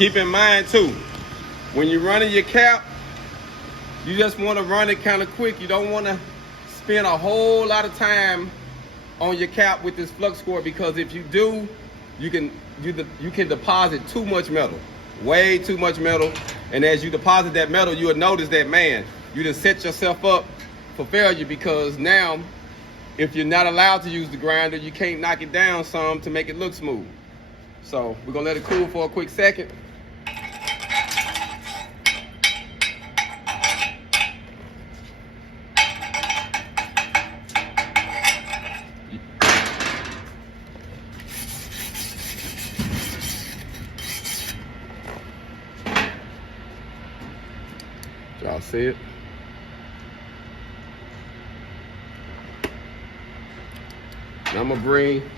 Keep in mind too, when you're running your cap, you just want to run it kind of quick. You don't want to spend a whole lot of time on your cap with this Flux-core, because if you do, you can deposit too much metal, way too much metal. And as you deposit that metal, you'll notice that, man, you just set yourself up for failure, because now if you're not allowed to use the grinder, you can't knock it down some to make it look smooth. So we're gonna let it cool for a quick second. Y'all see it? Now I'm gonna bring